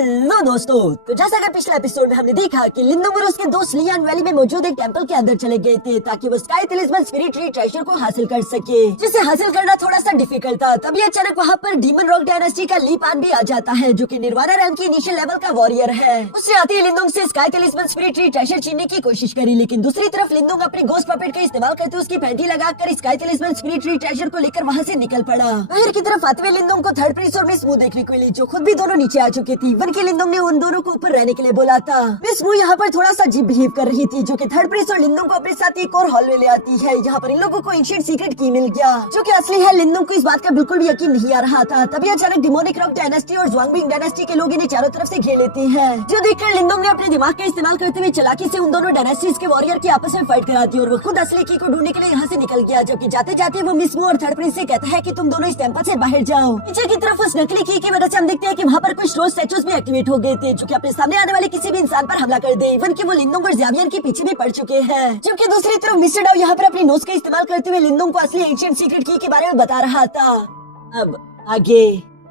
Hello दोस्तों, तो जैसा कि पिछले एपिसोड में हमने देखा कि लिंदोंग और उसके दोस्त लियान वैली में मौजूद एक टेंपल के अंदर चले गए थे ताकि वो स्काई तलिस्मन स्पिरिट ट्री ट्रेजर को हासिल कर सके, जिसे हासिल करना थोड़ा सा डिफिकल्ट था। तभी अचानक वहाँ पर डीमन रॉक डायनेस्टी का ली पान भी आ जाता है, जो कि निर्वाणा रैम की इनिशियल लेवल का वॉरियर है। उसने आते ही लिंदोंग से स्काई तलिस्मन स्पिरिट ट्री ट्रेजर छीनने की कोशिश करी, लेकिन दूसरी तरफ लिंदोंग अपनी गोस्ट पपेट का इस्तेमाल करते उसकी पैंटी लगाकर स्काई तलिस्मन स्पिरिट ट्री ट्रेजर को लेकर वहाँ से निकल पड़ा। बाहर की तरफ आते हुए लिंदोंग को थर्ड प्रिंस और मिस मू देखने को मिली, जो खुद भी दोनों नीचे आ चुकी थी। वन के लिंदोंग ने उन दोनों को ऊपर रहने के लिए बोला था। मिस मू यहाँ पर थोड़ा सा अजीब बिहेव कर रही थी, जो कि थर्ड प्रिंस और लिंदोंग को अपने साथ एक और हॉल में ले आती है। यहाँ पर इन लोगों को एंशिएंट सीक्रेट की मिल गया, जो कि असली है। लिंदोंग को इस बात का बिल्कुल भी यकीन नहीं आ रहा था। तभी अचानक डिमोनिक रॉक डायनेस्टी और ज़्वांगबिंग डायनेस्टी के लोग इन्हें चारों तरफ से घेर लेते हैं, जो देखकर लिंदोंग ने अपने दिमाग का इस्तेमाल करते हुए चालाकी से उन दोनों डायनेस्टीज के वॉरियर की आपस में फाइट करा दी और वो खुद असली की को ढूंढने के लिए यहाँ से निकल गया। जबकि जाते जाते वो मिस मू और थर्ड प्रिंस से कहता है कि तुम दोनों इस टेंपल से बाहर जाओ। पीछे की तरफ उस नकली की वजह से हम देखते हैं कि वहाँ पर कुछ स्टोन स्टैचूज भी एक्टिवेट हो गए थे, जो कि अपने सामने आने वाले किसी भी इंसान पर हमला कर दे। इवन कि वो लिंदोंग और ज़्यावियर के पीछे भी पड़ चुके हैं। जबकि दूसरी तरफ मिस्टर डाउ यहाँ पर अपनी नोज का इस्तेमाल करते हुए लिंदोंग को असली एंशिएंट सीक्रेट की के बारे में बता रहा था। अब आगे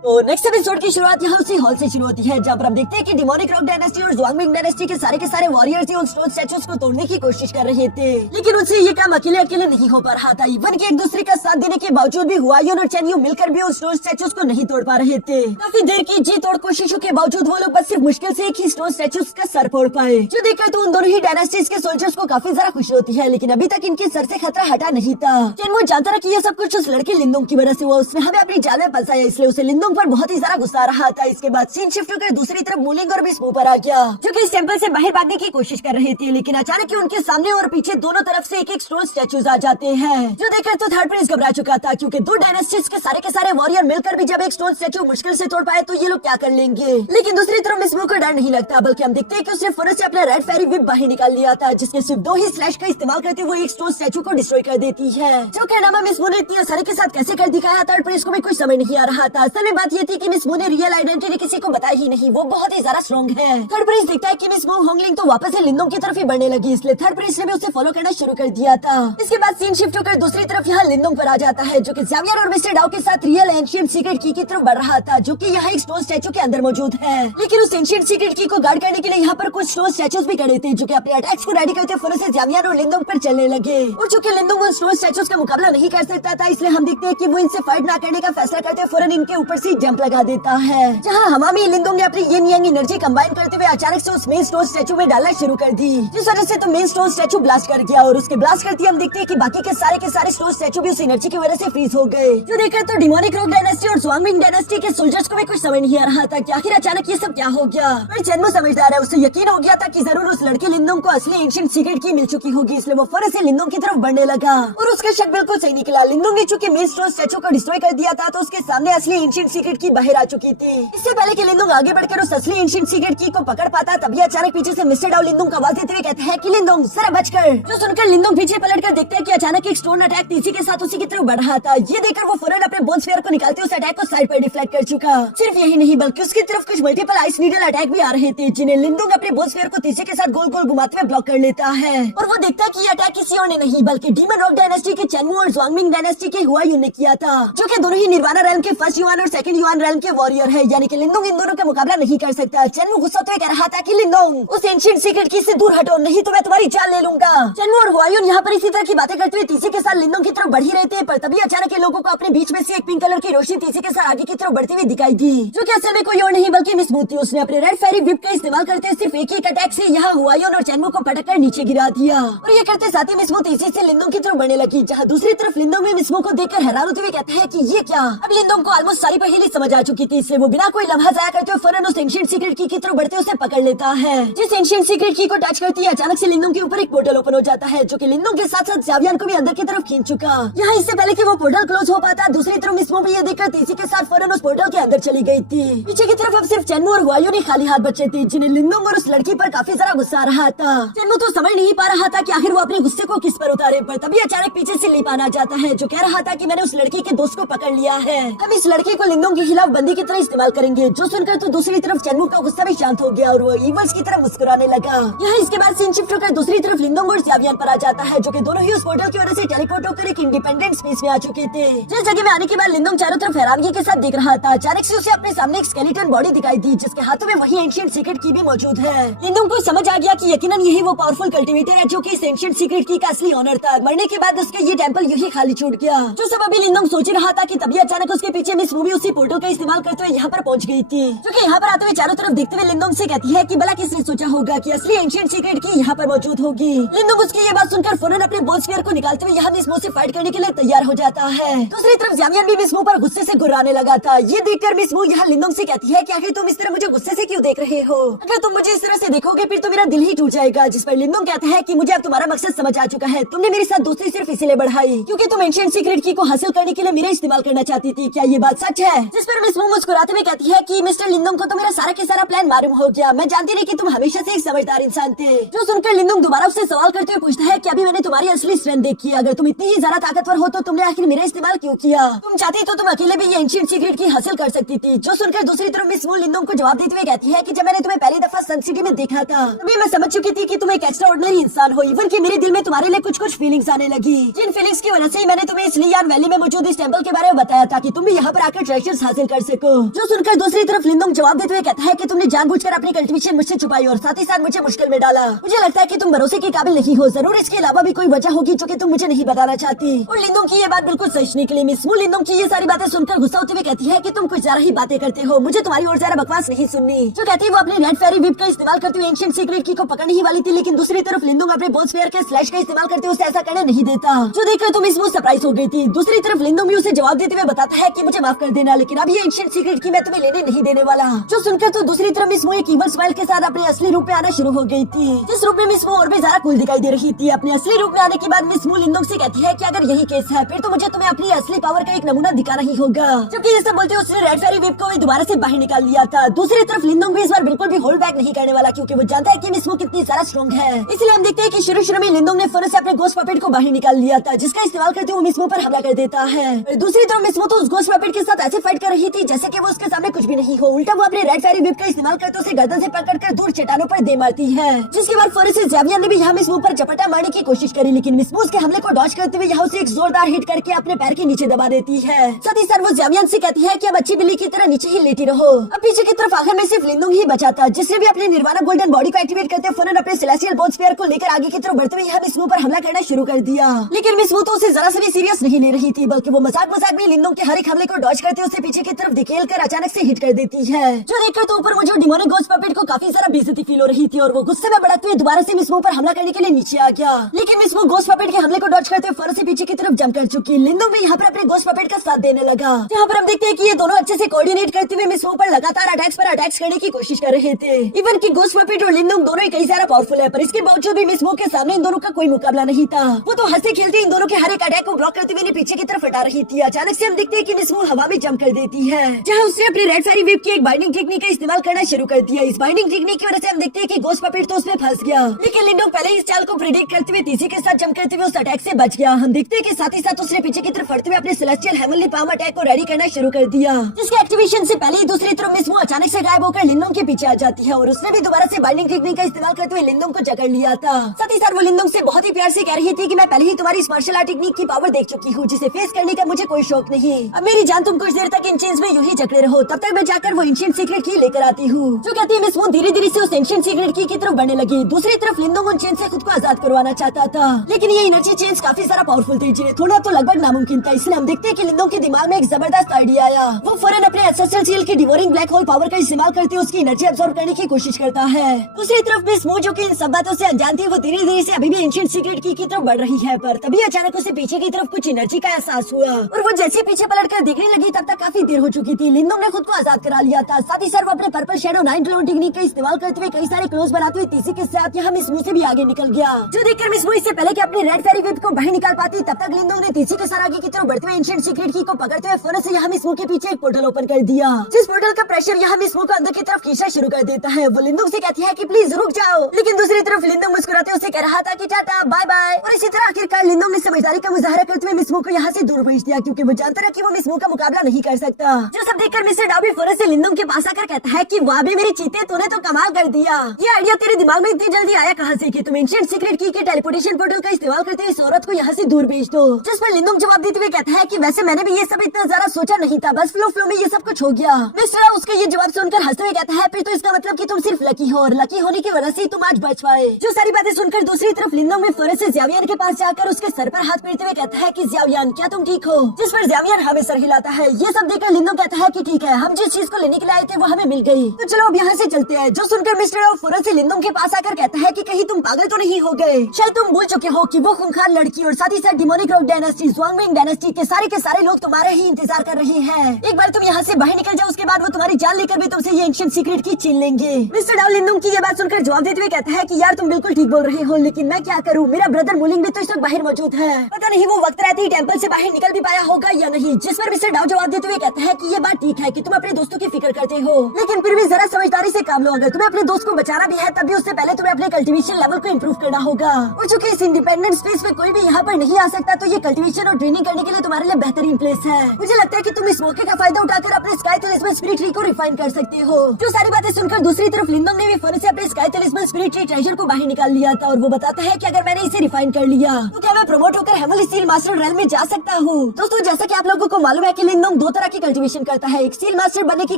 तो नेक्स्ट एपिसोड की शुरुआत यहाँ उसी हॉल से शुरू होती है, जहाँ पर हम देखते हैं कि डिमोनिक रॉक डायनेस्टी और ज़्वांगबिंग डायनेस्टी के सारे वॉरियर्स उन स्टोन स्टैचूज को तोड़ने की कोशिश कर रहे थे, लेकिन उनसे ये काम अकेले नहीं हो पा रहा था। इवन कि एक दूसरे का साथ देने के बावजूद भी हुआयुन और चेन यू मिलकर भी उन स्टोन स्टैचूज को नहीं तोड़ पा रहे थे। काफी देर की जी तोड़ कोशिशों के बावजूद वो लोग बस सिर्फ मुश्किल से एक ही स्टोन स्टैचूज का सर फोड़ पाए, जो देखकर तो उन दोनों ही डायनेस्टीज के सोल्जर्स को काफी ज्यादा खुशी होती है। लेकिन अभी तक इनके सर से खतरा हटा नहीं था। चेन वो जानता रहा कि ये सब कुछ उस लड़के लिंदोंग की वजह से हुआ। उसने हमें अपनी जाल में फंसाया, इसलिए उसे लिंदोंग पर बहुत ही ज्यादा गुस्सा आ रहा था। इसके बाद सीन शिफ्ट होकर दूसरी तरफ मूलिंग और मिस मू पर आ गया, जो कि इस टेंपल से बाहर भागने की कोशिश कर रहे थे। लेकिन अचानक उनके सामने और पीछे दोनों तरफ से एक स्टोन स्टैचूज आ जाते हैं, जो देखकर तो थर्ड प्रिंस घबरा चुका था, क्योंकि दो डायनेस्टीज के सारे वॉरियर मिलकर भी जब एक स्टोन स्टैचू मुश्किल से तोड़ पाए तो ये लोग क्या कर लेंगे। लेकिन दूसरी तरफ मिस मू को डर नहीं लगता, बल्कि हम देखते हैं कि उसने फुर्र से अपना रेड फेरी विप बाहर निकाल लिया था, जिसके सिर्फ दो ही स्लैश का इस्तेमाल करते हुए एक स्टोन स्टैचू को डिस्ट्रॉय कर देती है। जो कारनामा मिस मू ने इतनी आसानी के साथ कैसे कर दिखाया, थर्ड प्रिंस को भी कुछ समझ नहीं आ रहा था। असल में बात ये थी कि मिस मू ने रियल आइडेंटिटी किसी को बताया ही नहीं, वो बहुत ही ज्यादा स्ट्रॉन्ग है। थर्ड प्रिंस देखता है कि मिस मू होंगलिंग तो वापस से लिंदोंग की तरफ ही बढ़ने लगी, इसलिए थर्ड प्रिंस ने भी उसे फॉलो करना शुरू कर दिया था। इसके बाद सीन शिफ्ट होकर दूसरी तरफ यहाँ लिंदोंग पर आ जाता है, जो कि ज़्यावियर और मिस्टर डाउ के साथ रियल एंशिएंट सीक्रेट की तरफ बढ़ रहा था, जो कि यहाँ एक स्टोन स्टैचू के अंदर मौजूद है। लेकिन उस एंशिएंट सीक्रेट की को गार्ड करने के लिए यहाँ पर कुछ स्टोन स्टैचूज भी खड़े थे, जो कि अपने अटैक्स को रेडी करते फौरन से ज़्यावियर और लिंदोंग पर चलने लगे। और चूंकि लिंदोंग उन स्टोन स्टैचूज का मुकाबला नहीं कर सकता था, इसलिए हम देखते हैं कि वो इनसे फाइट ना करने का फैसला करते फौरन इनके ऊपर से जंप लगा देता है। जहाँ हमामी लिंदोंग ने अपनी यिन यांग एनर्जी कंबाइन करते हुए अचानक से उस मेन स्टोन स्टैचू में डालना शुरू कर दी, जिस वजह से तो मेन स्टोन स्टैचू ब्लास्ट कर गया। और उसके ब्लास्ट करते हम देखते हैं कि बाकी के सारे स्टोन स्टैचू भी उस एनर्जी की वजह से फ्रीज हो गए, जो देखकर तो डिमोनिक रॉक डायनेस्टी और ज़्वांगबिंग डायनेस्टी के सोल्जर्स को भी कुछ समझ नहीं आ रहा था कि आखिर अचानक ये सब क्या हो गया। पर चेनमो समझदार है, उसे यकीन हो गया था कि जरूर उस लड़के लिंदोंग को असली एंशिएंट सीक्रेट की मिल चुकी होगी, इसलिए वो फौरन से लिंदोंग की तरफ बढ़ने लगा। और उसका शक बिल्कुल सही निकला। लिंदोंग ने चूंकि मेन स्टोन स्टैचू को डिस्ट्रॉय कर दिया था, तो उसके सामने असली एंशिएंट सीक्रेट की बाहर आ चुकी थी। इससे पहले कि लिंदोंग आगे बढ़कर उस असली एंशिएंट सीक्रेट की को पकड़ पाता, तभी अचानक पीछे से मिस्टर डाउ लिंदोंग को आवाज देते हुए कहते हैं कि लिंदोंग जरा बचकर। जो सुनकर लिंदोंग पीछे पलटकर देखते हैं कि अचानक एक स्टोन अटैक तीसी के साथ उसी की तरफ बढ़ रहा था। ये देखकर वो फौरन अपने बोन स्फीयर को निकालते उस अटैक को साइड पर डिफ्लेक्ट कर चुका। सिर्फ यही नहीं, बल्कि उसकी तरफ कुछ मल्टीपल आइस नीडल अटैक भी आ रहे थे, जिन्हें लिंदोंग अपने बोन स्फीयर को तीसी के साथ गोल गोल घुमाते हुए ब्लॉक कर लेता है। और वो देखता है कि ये अटैक किसी और ने नहीं, बल्कि डीमन रॉक डायनेस्टी के चेनमू और ज़्वांगबिंग डायनेस्टी के हुआयुन ने किया था, जो कि दोनों ही निर्वाणा रैल्म के फर्स्ट युआन और सेकंड युआन रैल्म के वॉरियर है। यानी कि लिंदोंग इन दोनों का मुकाबला नहीं कर सकता। चेनमू गुस्सा होते हुए कह रहा था कि लिंदोंग उस एंशिएंट सीक्रेट की से दूर हटो, नहीं तो मैं तुम्हारी जान ले लूंगा। चेनमू और हुआयुन यहाँ पर इसी तरह की बातें करते हुए तीसी के साथ लिंदोंग की तरफ बढ़ ही रहे थे, पर तभी अचानक ये लोगों को अपने बीच में से एक पिंक कलर की रोशनी तीसी के साथ आगे की तरफ बढ़ती हुई दिखाई दी, जो कि असल में कोई और नहीं बल्कि मिस मू थी। उसने अपने रेड फेरी विप का इस्तेमाल करते सिर्फ एक ही अटैक से यहाँ हुआयुन और चेनमू को पटक कर नीचे गिरा दिया। और ये करते साथ ही मिस मू तीसी से लिंदोंग की तरफ बढ़ने लगी, जहाँ दूसरी तरफ लिंदोंग में मिस मू को देखकर हैरान होते हुए कहते हैं कि ये क्या। अब लिंदोंग को ऑलमोस्ट सारी पहेली समझ आ चुकी थी, इसलिए वो बिना कोई लम्हा जाया करते हुए फौरन उस एंशिएंट सीक्रेट की तरफ बढ़ते उसे पकड़ लेता है। जिस एंशिएंट सीक्रेट की को टच करती है, अचानक से लिंदोंग के ऊपर एक पोर्टल ओपन हो जाता है, जो कि लिंदोंग के साथ साथ ज़्यावियर को भी अंदर की तरफ खींच चुका। यहाँ इससे पहले कि वो पोर्टल क्लोज हो पाता, दूसरी तरफ मिस मू भी ये देखकर तीसी के साथ फौरन उस पोर्टल के अंदर चली गई थी। पीछे की तरफ अब सिर्फ चेनमू और हुआयुन ही खाली हाथ बचे थे, जिन्हें लिंदोंग और उस लड़की पर काफी ज्यादा गुस्सा आ रहा था। चेनमू तो समझ नहीं पा रहा था कि आखिर वो अपने गुस्से को किस पर उतारे, पर तभी अचानक पीछे से ली पान आ जाता है, जो कह रहा था कि मैंने उस लड़की के दोस्त को पकड़ लिया है। हम इस लड़की को लिंदोंग लिंदोंग के खिलाफ बंदी की तरह इस्तेमाल करेंगे। जो सुनकर तो दूसरी तरफ चेनवू का गुस्सा भी शांत हो गया और वो इवल्स की तरह मुस्कुराने लगा। यहाँ इसके बाद सीन शिफ्ट होकर दूसरी तरफ लिंदोंग और ज़्यावियन पर आ जाता है, जो कि दोनों ही उस पोर्टल की वजह से टेलीपोर्ट होकर एक इंडिपेंडेंट स्पेस में आ चुके थे। जिस जगह में आने के बाद लिंदोंग चारों तरफ हैरानगी के साथ देख रहा था, अचानक से उसे अपने सामने एक स्केलेटन बॉडी दिखाई दी, जिसके हाथों में वही एंशिएंट सीक्रेट की भी मौजूद है। लिंदोंग को समझ आ गया कि यकीनन यही वो पावरफुल कल्टिवेटर है जो कि इस एंशिएंट सीक्रेट की का असली ओनर था। मरने के बाद उसका ये टेंपल यही खाली छूट गया। जो सब अभी लिंदोंग सोच रहा था कि तभी अचानक उसके पीछे मिस मूवी उसी पोर्टल का इस्तेमाल करते हुए यहाँ पर पहुँच गई थी, जो कि यहाँ पर आते हुए चारों तरफ देखते हुए लिंदोंग से कहती है कि भला किसने सोचा होगा कि असली एंशिएंट सीक्रेट की यहाँ पर मौजूद होगी। लिंदोंग उसकी ये बात सुनकर फौरन अपने बॉल स्फीयर को निकालते हुए यहाँ मिस मू से फाइट करने के लिए तैयार हो जाता है। दूसरी तरफ ज़ावियन भी मिस मू पर गुस्से से गुर्राने लगा था। ये देखकर मिस मू यहाँ लिंदोंग से कहती है कि आखिर तुम इस तरह मुझे गुस्से से क्यों देख रहे हो? अगर तुम मुझे इस तरह से देखोगे फिर तो मेरा दिल ही टूट जाएगा। जिस पर लिंदोंग कहता है कि मुझे अब तुम्हारा मकसद समझ आ चुका है। तुमने मेरे साथ दोस्ती सिर्फ इसीलिए बढ़ाई क्योंकि तुम एंशिएंट सीक्रेट की को हासिल करने के लिए मेरा इस्तेमाल करना चाहती थी। क्या ये बात सच है? जिस पर मिस मू मुस्कुराते हुए कहती है कि मिस्टर लिंदोंग को तो मेरा सारा के सारा प्लान मालूम हो गया। मैं जानती नहीं कि तुम हमेशा से एक समझदार इंसान थे। जो सुनकर लिंदोंग दोबारा उससे सवाल करते हुए पूछता है कि अभी मैंने तुम्हारी असली स्ट्रेंथ देखी। अगर तुम इतनी ही ज्यादा ताकतवर हो तो तुमने आखिर मेरा इस्तेमाल क्यों किया? तुम चाहती तो तुम अकेले भी ये एंशिएंट सीक्रेट की हासिल कर सकती थी। जो सुनकर दूसरी तरफ मिस मू लिंदोंग को जवाब देते हुए कहती है कि जब मैंने तुम्हें पहली दफा सन सिटी में देखा था तभी मैं समझ चुकी थी कि तुम एक एक्स्ट्रा ऑर्डिनरी इंसान हो। इवन कि मेरे दिल में तुम्हारे लिए कुछ फीलिंग्स आने लगी, जिन फीलिंग्स की वजह से मैंने तुम्हें इस लियान वैली में मौजूद इस टेंपल के बारे में बताया था कि तुम भी यहाँ पर आकर ट्रेजर्स हासिल कर सको। जो सुनकर दूसरी तरफ लिंदोंग जवाब देते हुए कहता है कि तुमने जानबूझकर अपनी कल्टिवेशन मुझसे छुपाई और साथ ही साथ मुझे मुश्किल में डाला। मुझे लगता है कि तुम भरोसे के काबिल नहीं हो। जरूर इसके अलावा भी कोई वजह होगी जो कि तुम मुझे नहीं बताना चाहती। और लिंदोंग की ये बात बिल्कुल सच निकली। मिस मू लिंदोंग की ये सारी बातें सुनकर गुस्सा होते हुए कहती है कि तुम कुछ ज्यादा ही बातें करते हो, मुझे तुम्हारी और ज्यादा बकवास नहीं सुननी। जो कहती है वो अपनी रेड फेरी विप का इस्तेमाल करते हुए एंशिएंट सीक्रेट की को पकड़ने ही वाली थी, लेकिन दूसरी तरफ लिंदोंग अपने बॉल स्फीयर के स्लैश का इस्तेमाल करते हुए उसे ऐसा करने नहीं देता। जो देखकर तो मिस मू सरप्राइज हो गई थी। दूसरी तरफ लिंदोंग भी उसे जवाब देते हुए बताता है कि मुझे माफ कर देना, लेकिन अब ये एंशिएंट सीक्रेट की मैं तुम्हें लेने नहीं देने वाला। जो सुनकर तो दूसरी तरफ मिस मू एक इवल स्माइल के साथ अपने असली रूप में आना शुरू हो गई थी, जिस रूप में मिस मू और भी ज्यादा कूल दिखाई दे रही थी। अपने असली रूप में आने के बाद मिस मू लिंदोंग से कहती है कि अगर यही केस है फिर तो मुझे तुम्हें अपनी असली पावर का एक नमूना दिखाना ही होगा। जबकि ये सब बोलते उसने रेड फेरी विप को दोबारा से बाहर निकाल लिया था। दूसरी तरफ लिंदोंग भी इस बार बिल्कुल भी होल्ड बैक नहीं करने वाला, क्योंकि वो जानता है कि मिस मू कितनी ज्यादा स्ट्रॉन्ग है। इसलिए हम देखते हैं कि शुरू में लिंदोंग ने फौरन से अपने गोस्ट पपेट को बाहर निकाल लिया था, जिसका इस्तेमाल करते हुए मिस मू पर हमला कर देता है। दूसरी तरफ मिस मू तो उस गोस्ट पपेट के साथ ऐसे फाइट कर रही थी जैसे कि वो उसके सामने कुछ भी नहीं हो। उल्टा वो अपने रेड फेरी विप का इस्तेमाल करते उसे गर्दन से पकड़कर दूर चट्टानों पर दे मारती है, जिसके बाद फौरन से ज़ावियन ने भी यहाँ मिस मू पर झपटा मारने की कोशिश करी, लेकिन मिस मू उसके हमले को डॉज करते हुए यहाँ उसे एक जोरदार हिट करके अपने पैर के नीचे दबा देती है। साथ ही साथ वो ज़ावियन से कहती है कि अब अच्छी बिल्ली की तरह नीचे ही लेटी रहो। अब पीछे की तरफ आखिर में सिर्फ लिंदोंग ही बचा था, जिसने भी अपने निर्वाणा गोल्डन बॉडी को एक्टिवेट करते फौरन अपने सेलेस्टियल बॉल स्फीयर को लेकर आगे की तरफ बढ़ते हुए यहाँ मिस मू पर हमला करना शुरू कर दिया। लेकिन मिस मू तो उसे जरा से भी सीरियस नहीं ले रही थी, बल्कि वो मजाक में लिंदोंग के हर एक हमले को डॉज करते उसे पीछे की तरफ धकेल कर अचानक से हिट कर देती है। जो देखकर तो ऊपर मौजूद डिमोनिक गोस्ट पपेट को काफी सारा बेइज्जती फील हो रही थी और वो गुस्से में भड़कते हुए दोबारा से मिस मू पर हमला करने के लिए नीचे आ गया। लेकिन मिस मू गोस्ट पपेट के हमले को डॉज करते हुए फौरन से पीछे की तरफ जंप कर चुकी। लिंदोंग भी यहाँ पर अपने गोस्ट पपेट का साथ देने लगा। यहाँ पर हम देखते हैं कि ये दोनों अच्छे से कोऑर्डिनेट करते हुए मिस मू पर लगातार अटैक्स करने की कोशिश कर रहे थे। इवन की गोस्ट पपेट और लिंदोंग दोनों ही कई सारा पावरफुल है, पर इसके बावजूद भी मिस मू के सामने इन दोनों का कोई मुकाबला नहीं था। वो तो हंसते खेलते इन दोनों के हर एक अटैक को ब्लॉक करते हुए पीछे की तरफ हटा रही थी। अचानक से हम देखते हैं कि मिस मू हवा में जंप कर देती है, जहाँ उसने अपनी रेड फेरी विप की एक बाइंडिंग टेक्निक का इस्तेमाल करना शुरू कर दिया। इस बाइंडिंग टेक्निक की वजह से हम देखते हैं कि गोस्ट पपेट तो उसमें फंस गया, लेकिन लिंदोंग पहले इस चाल को प्रेडिक्ट करते हुए तीसरी के साथ जंप करते हुए उस अटैक से बच गया। हम देखते हैं कि साथ ही साथ उसने पीछे की तरफ हटते हुए अपने सेलेस्टियल हेवनली पाम अटैक को रेडी करना शुरू कर दिया, जिसके एक्टिवेशन से पहले ही दूसरी तरफ मिस मू अचानक से गायब होकर लिंदोंग के पीछे आ जाती है और उसने भी दोबारा से बाइंडिंग टेक्निक का इस्तेमाल करते हुए लिंदोंग को जकड़ लिया था। साथ ही साथ वो लिंदोंग से बहुत ही प्यार से कह रही थी कि मैं पहले ही तुम्हारी इस मार्शल आर्ट टेक्निक की पावर देख चुकी हूँ, जिसे फेस करने का मुझे कोई शौक नहीं। अब मेरी जान तुम कुछ देर तक इन चेन्स में यूं ही जकड़े रहो, तब तक मैं जाकर वो एंशिएंट सीक्रेट की लेकर आती हूँ। जो कहती है मिस मू धीरे धीरे से उस एंशिएंट सीक्रेट की तरफ बढ़ने लगी। दूसरी तरफ लिंदोंग उन चेन से खुद को आजाद करवाना चाहता था, लेकिन ये एनर्जी चेन्स काफी सारा पावरफुल थे, जिन्हें थोड़ा तो लगभग नामुमकिन था। इसलिए हम देखते हैं कि लिंदोंग के दिमाग में एक जबरदस्त आइडिया आया। वो फौरन अपने एंसेस्ट्रल सील की डिवोरिंग ब्लैक होल पावर का इस्तेमाल करते हुए उसकी एनर्जी अब्सॉर्ब करने की कोशिश करता है। दूसरी तरफ मिस मू जो कि इन सब बातों से अनजान थी, वो धीरे धीरे से अभी भी एंशिएंट सीक्रेट की तरफ बढ़ रही है, पर तभी अचानक उसे पीछे की तरफ कुछ एनर्जी का एहसास हुआ और वो जैसे पीछे पलटकर देखने लगी तब तक काफी देर हो चुकी थी। लिंदोंग ने खुद को आजाद करा लिया था। साथ ही साथ वो अपने purple shadow 9 clone technique technique का इस्तेमाल करते हुए कई सारे क्लोज बनाते हुए तीसरे के साथ यहाँ मिस मू से भी आगे निकल गया, जो देखकर मिस मू इससे पहले कि अपनी रेड फेरी विप को बाहर निकाल पाती तब तक लिंदोंग ने तीसरे के साथ आगे की तरफ बढ़ते हुए एंशिएंट सीक्रेट की को पकड़ते हुए फौरन से यहाँ मिस मू के पीछे एक पोर्टल ओपन कर दिया, जिस पोर्टल का प्रेशर यहाँ मिस मू को अंदर की तरफ खींचना शुरू कर देता है। वो लिंदोंग से कहती है कि प्लीज रुक जाओ, लेकिन दूसरी तरफ लिंदोंग मुस्कुराते उसे कह रहा था कि टाटा बाय बाय। और इसी तरह आखिरकार लिंदोंग ने समझदारी का मुजाहरा करते हुए मिस मू को यहाँ से दूर भेज दिया, क्योंकि वो जानता था कि वो मिस मू का मुकाबला नहीं कर सकता। जो सब देखकर मिस्टर डाउ भी फौरन से लिंदोंग के पास आकर कहता है कि वाह बे मेरी चीते, तूने तो कमाल कर दिया। ये आइडिया तेरे दिमाग में इतनी जल्दी आया कहाँ से कि तुम एंशिएंट सीक्रेट की के टेलीपोर्टेशन पोर्टल का इस्तेमाल करते हुए इस औरत को यहाँ से दूर भेज दो। जिस पर लिंदोंग जवाब देते हुए कहता है कि वैसे मैंने भी ये सब इतना ज्यादा सोचा नहीं था, बस फ्लो में ये सब कुछ हो गया। मिस्टर डाउ उसके ये जवाब सुनकर हंसते हुए कहता है फिर तो इसका मतलब कि तुम सिर्फ लकी हो और लकी होने की वजह से तुम आज बच पाए। जो सारी बातें सुनकर दूसरी तरफ लिंदोंग में फौरन से ज़्यावियन के पास जाकर उसके सर पर हाथ फेरते हुए कहता है कि ज़्यावियन क्या तुम ठीक हो? जिस पर ज़्यावियन हमें सर हिलाता है। ये सब देखकर लिंदोंग कहता है कि ठीक है, हम जिस चीज को लेने के लिए आए थे वो हमें मिल गई, तो चलो अब यहाँ से चलते हैं। जो सुनकर मिस्टर डाउ फौरन से लिंदोंग के पास आकर कहता है कि कहीं तुम पागल तो नहीं हो गए? शायद तुम भूल चुके हो कि वो खूंखार लड़की और साथ ही साथ डिमोनिक रॉक डायनेस्टी ज़ुआंगमिंग डायनेस्टी के सारे लोग तुम्हारे ही इंतजार कर रहे हैं। एक बार तुम यहाँ से बाहर निकल जाओ, उसके बाद वो तुम्हारी जान लेकर भी तुमसे ये एंशिएंट सीक्रेट की छीन लेंगे। मिस्टर डाउ लिंदोंग की ये बात सुनकर जवाब देते हुए कहता है कि यार तुम बिल्कुल ठीक बोल रहे हो, लेकिन मैं क्या करूँ, मेरा ब्रदर मुलिंग भी तो इस वक्त बाहर मौजूद है, पता नहीं वो वक्त रहते ही टेंपल से बाहर निकल भी पाया होगा या नहीं। जिस पर मिस्टर डाउ जवाब देते हुए कहता है कि ये बात ठीक है कि तुम अपने दोस्तों की फिक्र करते हो, लेकिन फिर भी जरा समझदारी से काम लो। अगर तुम्हें अपने दोस्त को बचाना भी है तब भी उससे पहले तुम्हें अपने कल्टीवेशन लेवल को इम्प्रूव करना होगा। और चूंकि इस इंडिपेंडेंट स्पेस में कोई भी यहाँ पर नहीं आ सकता, तो ये कल्टीवेशन और ट्रेनिंग करने के लिए तुम्हारे लिए बेहतरीन प्लेस है। मुझे लगता है कि तुम इस मौके का फायदा उठाकर अपने स्काई टलिस्मन स्पिरिट ट्री को रिफाइन कर सकते हो। जो सारी बातें सुनकर दूसरी तरफ लिंदोंग ने भी फौरन से अपने स्काई टलिस्मन स्पिरिट ट्री ट्रेजर को बाहर निकाल लिया था, और वो बताता है कि अगर मैंने इसे रिफाइन कर लिया तो क्या मैं प्रमोट होकर हेवनली स्टील मास्टर रेल में जा सकता हूँ। दोस्तों जैसा कि आप लोगों को मालूम है कि लिंदोंग दो तरह की कल्टीवेशन करता है, एक स्टील मास्टर बनने की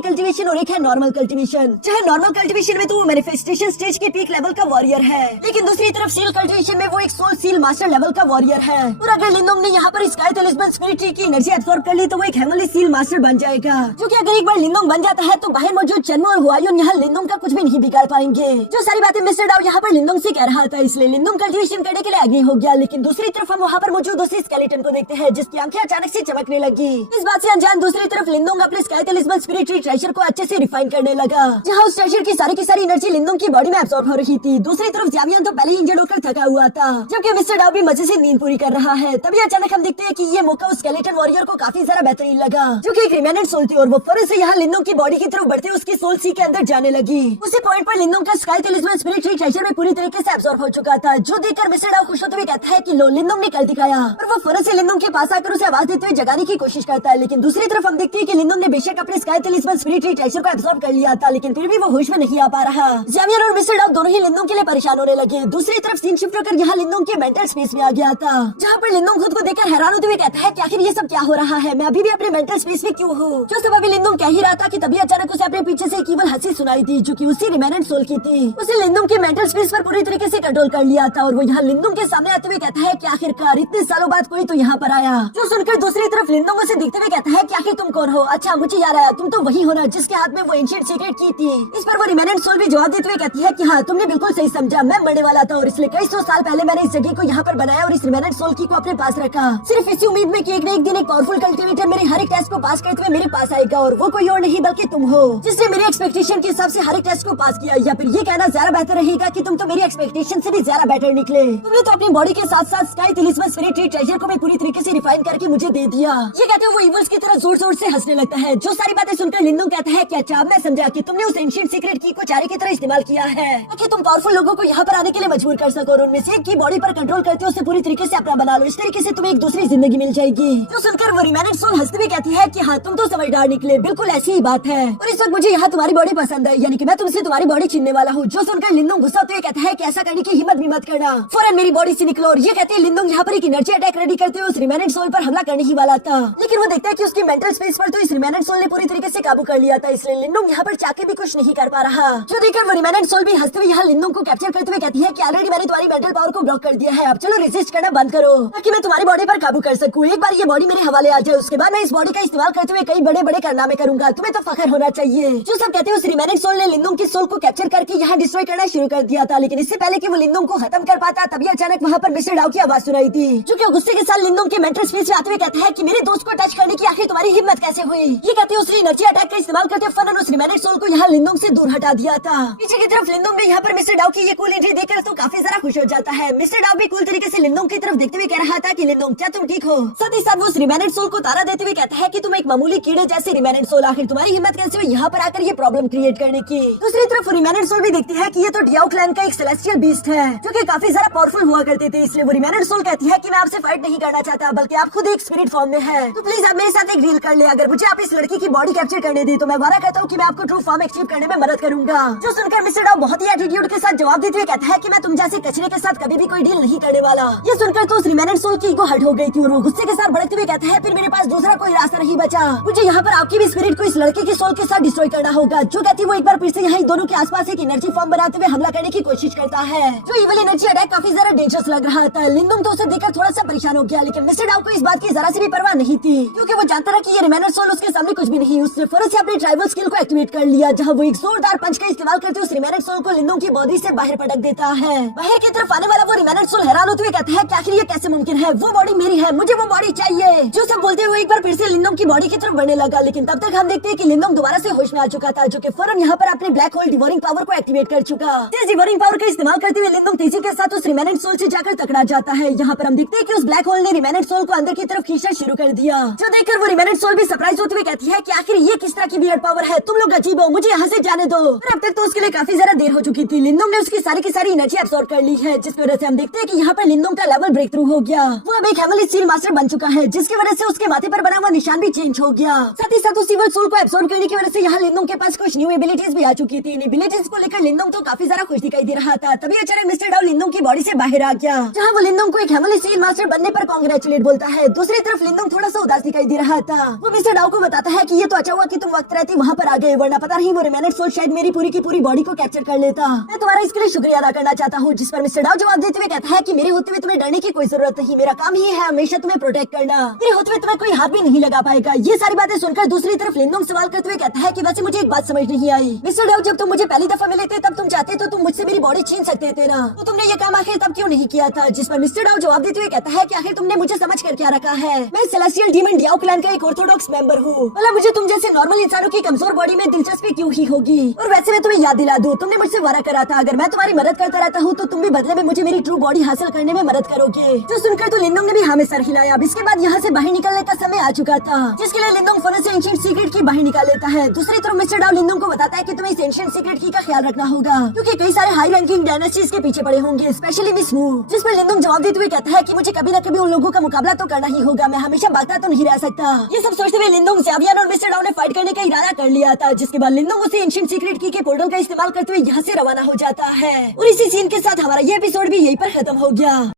कल्टीवेशन और एक है नॉर्मल कल्टीवेशन। चाहे नॉर्मल कल्टीवेशन में तो वो मैनिफेस्टेशन स्टेज के पीक लेवल का वॉरियर है, लेकिन दूसरी तरफ सील कल्टीवेशन में वो एक सोल सील मास्टर लेवल का वॉरियर है। और अगर लिंदोंग ने यहाँ पर स्काई टलिस्मन स्पिरिट ट्री की एनर्जी एब्सॉर्ब कर ली तो वो एक हेवनली सील मास्टर बन जाएगा, जो कि अगर एक बार लिंदोंग बन जाता है तो बाहर मौजूद चन्मो और हुआयुन यहाँ लिंदोंग का कुछ भी नहीं बिगाड़ पाएंगे। जो सारी बातें मिस्टर डाउ यहाँ पर लिंदोंग से कह रहा था, इसलिए लिंदोंग कल्टीवेशन करने के लिए एग्री हो गया। लेकिन दूसरी तरफ हम वहाँ पर मौजूद उसी स्केलेटन को देखते हैं जिसकी आंखें अचानक से चमकने लगी। इस बात से अनजान दूसरी तरफ लिंदोंग अपने स्काई टलिस्मन स्पिरिट ट्री ट्रेजर को अच्छे से रिफाइन करने लगा, जहाँ उस ट्रेजर की सारी एनर्जी लिंदोंग की बॉडी में एब्सॉर्ब हो रही थी। दूसरी तरफ ज़्यावियन तो पहले ही इंजर्ड होकर थका हुआ था, जबकि मिस्टर डाउ भी मजे से नींद पूरी कर रहा है। तभी अचानक हम देखते हैं कि ये मौका उस स्केलेटन वॉरियर को काफी ज्यादा बेहतरीन लगा, जो कि एक रिमेनेंट सोल थी, और वो फौरन से यहाँ लिंदोंग की बॉडी की तरफ बढ़ते उसकी सोल सी के अंदर जाने लगी। उसी पॉइंट पर लिंदोंग का स्काई टलिस्मन स्पिरिट ट्री ट्रेजर में पूरी तरीके से एब्सॉर्ब हो चुका था, जो देखकर मिस्टर डाउ खुश होते हुए कहता है कि लो लिंदोंग ने कर दिखाया, और वो फौरन से लिंदोंग के पास आकर उसे आवाज देते हुए जगाने की कोशिश करता है। लेकिन दूसरी तरफ हम देखते हैं कि लिंदोंग ने बेशक अपने स्काई टलिस्मन स्पिरिट ट्री ट्रेजर को एब्सॉर्ब कर लिया था, लेकिन फिर भी वो होश में नहीं आ पा रहा। ज़्यावियन और मिस्टर डाउ दोनों ही लिंदोंग के लिए परेशान होने लगे। दूसरी तरफ सीन शिफ्ट होकर यहाँ लिंदोंग के मेंटल स्पेस में आ गया था, जहाँ पर लिंदोंग खुद को देखकर हैरान होते हुए कहता है कि आखिर ये सब क्या हो रहा है, मैं अभी भी अपने मेंटल स्पेस में क्यों हूँ। जो सब अभी लिंदोंग कह ही रहा था कि तभी अचानक उसे अपने पीछे से केवल हंसी सुनाई थी, जो कि उसी रिमेनेंट सोल की थी। उसे लिंदोंग के मेंटल स्पेस पर पूरी तरीके से कंट्रोल कर लिया था, और वो यहाँ लिंदोंग के सामने आते हुए कहता है कि आखिरकार इतने सालों बाद कोई तो यहाँ पर आया। जो सुनकर दूसरी तरफ लिंदोंग उसे देखते हुए कहता है कि आखिर तुम कौन हो? अच्छा मुझे याद आया, तुम तो वही हो ना जिसके हाथ में वो एंशिएंट सीक्रेट की थी। इस पर वो रिमेनेंट सोल भी जवाब देते हुए कहती है कि हाँ तुमने बिल्कुल सही समझा, मैं मरने वाला था और इसलिए कई सौ साल पहले मैंने इस जगह को यहाँ पर बनाया और इस रिमेनेंट सोल की को अपने पास रखा, सिर्फ इसी उम्मीद में कि एक न एक दिन एक पावरफुल कल्टीवेटर मेरे हर एक टेस्ट को पास करते हुए मेरे पास आएगा, और वो कोई और नहीं बल्कि तुम हो, जिसने मेरी एक्सपेक्टेशन के हिसाब से हर एक टेस्ट को पास किया। या फिर ये कहना ज्यादा बेहतर रहेगा कि तुम तो मेरी एक्सपेक्टेशन से भी ज्यादा बेटर निकले। तुमने तो अपनी बॉडी के साथ साथ स्काई टलिस्मन स्पिरिट ट्री ट्रेजर को भी पूरी तरीके से रिफाइन करके मुझे दे दिया। ये कहते हुए वो इवल्स की तरह जोर जोर से हंसने लगता है। जो सारी बातें सुनकर लिंदोंग कहता है कि अच्छा मैं समझा कि तुमने उस एंशिएंट सीक्रेट की को चारे की तरह इस्तेमाल किया है ताकि तुम पावरफुल लोगों को यहाँ पर आने के लिए मजबूर कर सको, और उनमें से एक की बॉडी पर कंट्रोल करते हो उसे पूरी तरीके से अपना बना लो। इस तरीके से तुम्हें एक दूसरी जिंदगी मिल जाएगी। जो सुनकर वो रिमेनेंट सोल हंसते हुए कहती है कि हाँ तुम तो समझदार निकले, बिल्कुल ऐसी ही बात है, और इस वक्त मुझे यहाँ तुम्हारी बॉडी पसंद है, यानी कि मैं तुमसे तुम्हारी बॉडी छीनने वाला हूँ। जो सुनकर लिंदोंग गुस्सा होते हुए कहता है कि ऐसा करने की हिम्मत भी मत करना, फौरन मेरी बॉडी से निकलो। और ये कहते हैं लिंदोंग यहाँ पर एक एनर्जी अटैक रेडी करते हुए उस रिमेनेंट सोल पर हमला करने ही वाला था, लेकिन वो देखता है कि उसकी मेंटल स्पेस पर तो इस रिमेनेंट सोल ने पूरी तरीके से काबू कर लिया था, इसलिए लिंदोंग यहाँ पर चाके भी कुछ नहीं कर पा रहा। जो देखकर वो रिमेनेंट सोल भी हंसते हुए यहाँ लिंदोंग को कैप्चर करते हुए कहती है कि ऑलरेडी मैंने तुम्हारी मेंटल पावर को ब्लॉक कर दिया है, अब चलो रेजिस्ट करना बंद करो ताकि मैं तुम्हारी बॉडी पर काबू कर सकूं। एक बार ये बॉडी मेरे हवाले आ जाए उसके बाद मैं इस बॉडी का इस्तेमाल करते हुए कई बड़े बड़े कारनामे करूंगा, तुम्हें तो फख्र होना चाहिए। जो सब कहते हैं उस रिमेनेंट सोल ने लिंदोंग की सोल को कैप्चर करके यहाँ डिस्ट्रॉय करना शुरू कर दिया था, लेकिन इससे पहले कि वो लिंदोंग को खत्म कर पाता तभी अचानक वहाँ पर मिस्टर डाउ की आवाज सुनाई थी, जो कि गुस्से के साथ लिंदोंग के मेंटल स्पेस में आते हुए कहता है कि मेरे दोस्त को टच करने की आखिर तुम्हारी हिम्मत कैसे हुई। ये कहते हैं उस एनर्जी अटैक का इस्तेमाल करते फौरन उस रिमेनेंट सोल को यहाँ लिंदोंग से दूर हटा दिया था। पीछे की तरफ लिंदोंग ने यहाँ पर मिस्टर डाउ की ये कूल एंट्री देखकर तो काफी ज्यादा खुश हो जाता है। मिस्टर डाउ भी कूल तरीके से लिंदोंग की तरफ देखते हुए कह रहा था कि लिंदोंग क्या तुम ठीक हो। साथ ही साथ वो उस रिमेनेंट सोल को तारा देते हुए कहता है कि तुम एक मामूली कीड़े जैसे रिमेनेंट सोल, आखिर तुम्हारी हिम्मत कैसे हुई यहाँ पर आकर ये प्रॉब्लम क्रिएट करने की। दूसरी तरफ रिमेनेंट सोल भी देखती है कि ये तो डियाओ क्लैन का एक सेलेस्टियल बीस्ट है जो कि काफी ज्यादा पावरफुल हुआ करते थे, इसलिए वो रिमेनेंट सोल कहती है कि मैं आपसे फाइट नहीं करना चाहता बल्कि आप खुद एक स्पिरिट फॉर्म में है, तो प्लीज आप मेरे साथ एक डील कर ले। अगर मुझे आप इस लड़की की बॉडी कैप्चर करने दी तो मैं वादा करता हूँ कि मैं आपको ट्रू फॉर्म अचीव करने में मदद करूंगा। जो सुनकर मिस्टर डाउ बहुत ही एटीट्यूड के साथ जवाब देते हुए कहता है कि मैं तुम जैसे कचरे के साथ कभी भी कोई डील नहीं करने वाला। ये सुनकर तो उस रिमेनेंट सोल की ईगो हर्ट हो गई थी और वो गुस्से के साथ भड़कते हुए कहता है फिर मेरे पास दूसरा कोई रास्ता नहीं बचा, मुझे यहाँ पर आपकी भी स्पिरिट को इस लड़के की सोल के साथ डिस्ट्रॉय करना होगा। जो कहती है वो एक बार फिर से यहाँ दोनों के आसपास एक एनर्जी फॉर्म बनाते हुए हमला करने की कोशिश करता है। जो इविल एनर्जी अटैक काफी ज्यादा डेंजरस लग रहा था। लिंदोंग तो उसे देखकर थोड़ा सा परेशान हो गया, लेकिन मिस्टर डाउ को इस बात की जरा सी भी परवाह नहीं थी क्योंकि वो जानता था कि ये रिमेनेंट सोल उसके सामने कुछ भी नहीं। उसने फौरन से अपनी ट्राइबल स्किल को एक्टिवेट कर लिया, जहाँ वो एक जोरदार पंच का इस्तेमाल करते उस रिमेनेंट सोल को लिंदोंग की बॉडी से बाहर पटक देता है। बाहर की तरफ आने वाला वो रिमेनेंट सोल हैरान होते हुए कहता है कि आखिर ये कैसे मुमकिन है, वो बॉडी मेरी है, मुझे वो बॉडी चाहिए। जो सब बोलते हुए एक बार फिर से लिंदोंग की बॉडी की तरफ बढ़ने लगा, लेकिन तब तक हम देखते हैं कि लिंदोंग दोबारा से होश में आ चुका था, जो कि फौरन यहाँ पर अपने ब्लैक होल डिवोरिंग पावर को एक्टिवेट कर चुका। इस डिवोरिंग पावर का इस्तेमाल करते हुए लिंदोंग तेजी के साथ उस रिमेनेंट सोल से जाकर टकरा जाता है। यहाँ पर हम देखते हैं कि उस ब्लैक होल ने रिमेनेंट सोल को अंदर की तरफ खींचना शुरू कर दिया, जो देखकर वो रिमेनेंट सोल भी सरप्राइज होते हुए कहती है कि आखिर ये किस तरह की वियर्ड पावर है, तुम लोग अजीब हो, मुझे यहाँ से जाने दो। और अब तक तो उसके लिए काफी ज्यादा देर हो चुकी थी। लिंदोंग ने उसकी सारी की सारी एनर्जी एब्सॉर्ब कर ली है, जिसकी वजह से हम देखते हैं कि यहाँ पर लिंदोंग का लेवल ब्रेक थ्रू हो गया। वो अब एक हेवनली स्टील मास्टर बन चुका है, जिसकी वजह से उसके माथे पर बना हुआ निशान भी चेंज हो गया। साथ ही साथ उस इविल सोल को एब्सॉर्ब करने की वजह से यहाँ लिंदोंग के पास कुछ न्यू एबिलिटीज भी आ चुकी थी। इन एबिलिटीज को लेकर लिंदोंग तो काफी ज्यादा खुश दिखाई दे रहा था। तभी अचानक मिस्टर डाउ लिंदोंग की बॉडी से बाहर आ गया, जहाँ वो लिंदोंग को एक हेवनली स्टील मास्टर बनने पर कांग्रेचुलेट बोलता है। दूसरी तरफ लिंदोंग थोड़ा सा उदास दिखाई दे रहा था। वो मिस्टर डाउ को बताता है कि ये तो अच्छा हुआ कि तुम वक्त रहती वहाँ पर आ गए, वरना पता नहीं वो रिमेनेंट सोल शायद मेरी पूरी की पूरी बॉडी को कैप्चर कर लेता। मैं तुम्हारा इसके लिए शुक्रिया अदा करना चाहता हूँ। जिस पर मिस्टर डाउ जवाब देते हुए कहता है कि मेरे होते हुए तुम्हें डरने की कोई जरूरत नहीं, मेरा काम ही है हमेशा तुम्हें प्रोटेक्ट करना, मेरे होते हुए तुम्हें कोई हाथ भी नहीं लगा पाएगा। ये सारी बातें सुनकर दूसरी तरफ लिंदोंग सवाल करते हुए कहता है कि वैसे मुझे एक बात समझ नहीं आई मिस्टर डाउ, जब तुम मुझे पहली दफा मिले थे तब तुम चाहते तो तुम मुझसे मेरी बॉडी छीन सकते थे ना, तो तुमने ये काम आखिर तब क्यों नहीं किया था। जिस पर मिस्टर डाउ जवाब देते हुए कहता है कि आखिर तुमने मुझे समझ कर क्या रखा है, मैं सेलेस्टियल डीमन डियाओ क्लैन का एक ऑर्थोडॉक्स मेंबर हूँ, मतलब मुझे तुम जैसे नॉर्मल इंसानों की कमजोर बॉडी में दिलचस्पी क्यों ही होगी। और वैसे मैं तुम्हें याद दिला दूं, तुमने मुझसे वादा करा था अगर मैं तुम्हारी मदद करता रहता हूँ तो तुम भी बदले में मुझे मेरी ट्रू बॉडी हासिल करने में मदद करोगे। जो सुनकर तो लिंदोंग ने भी हाँ में सर हिलाया। अब इसके बाद यहाँ से बाहर निकलने का समय आ चुका था, जिसके लिए लिंदोंग फौरन से एंशिएंट सीक्रेट की बाहर निकाल लेता है। दूसरी तरफ मिस्टर डाउ लिंदोंग को बताता है कि तुम्हें इस एंशिएंट सीक्रेट की का ख्याल रखना होगा, क्योंकि कई सारे हाई रैंकिंग डायनेस्टीज के पीछे पड़े होंगे, स्पेशली मिस मू। जिस पर लिंदोंग जवाब देते हुए कहता है कि मुझे कभी न कभी उन लोगों का मुकाबला तो करना ही होगा, मैं हमेशा भागता तो नहीं रह सकता। ये सब सोचते हुए लिंदोंग ज़ावियन और मिस्टर डाउ ने फाइट करने का इरादा कर लिया था, जिसके बाद लिंदोंग उसे एंशिएंट सीक्रेट की के पोर्टल का इस्तेमाल करते हुए यहाँ से रवाना हो जाता है। और इसी सीन के साथ हमारा ये एपिसोड भी यहीं पर खत्म हो गया।